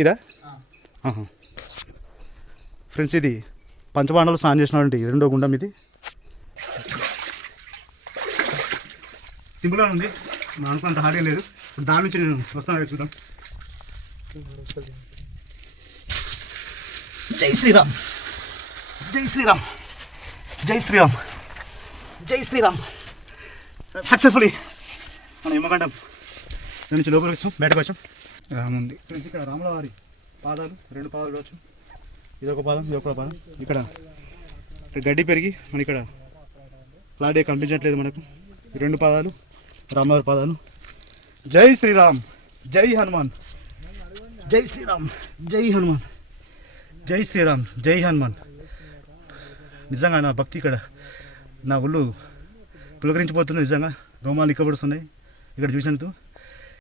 ఇదా ఫ్రెండ్స్, ఇది పంచపాండవులు స్నానం చేసినటువంటి రెండో గుండం. ఇది సింపుల్గా ఉంది, మనకు అంత హార్డ్గా లేదు. దాని నుంచి నేను వస్తాను, చూద్దాం. జై శ్రీరామ్, జై శ్రీరామ్, జై శ్రీరామ్, జై శ్రీరామ్. సక్సెస్ఫుల్లీ మనం యమగండం నుంచి లోపలికి వచ్చాం, బయటకు వచ్చాం. రాముంది ఇక్కడ, రాముల వారి పాదాలు, రెండు పాదాలు వచ్చు. ఇదొక పాదం, ఇదొక పాదం. ఇక్కడ గడ్డి పెరిగి మన ఇక్కడ క్లారిటీ కనిపించట్లేదు మనకు. రెండు పాదాలు రాములవారి పాదాలు. జై శ్రీరామ్, జై హనుమాన్, జై శ్రీరామ్, జై హనుమాన్, జై శ్రీరామ్, జై హనుమాన్. నిజంగా నా భక్తి ఇక్కడ నా ఒళ్ళు పులకరించిపోతుంది. నిజంగా రోమాలు ఇక్కడ పడుతున్నాయి ఇక్కడ చూసినందుకు.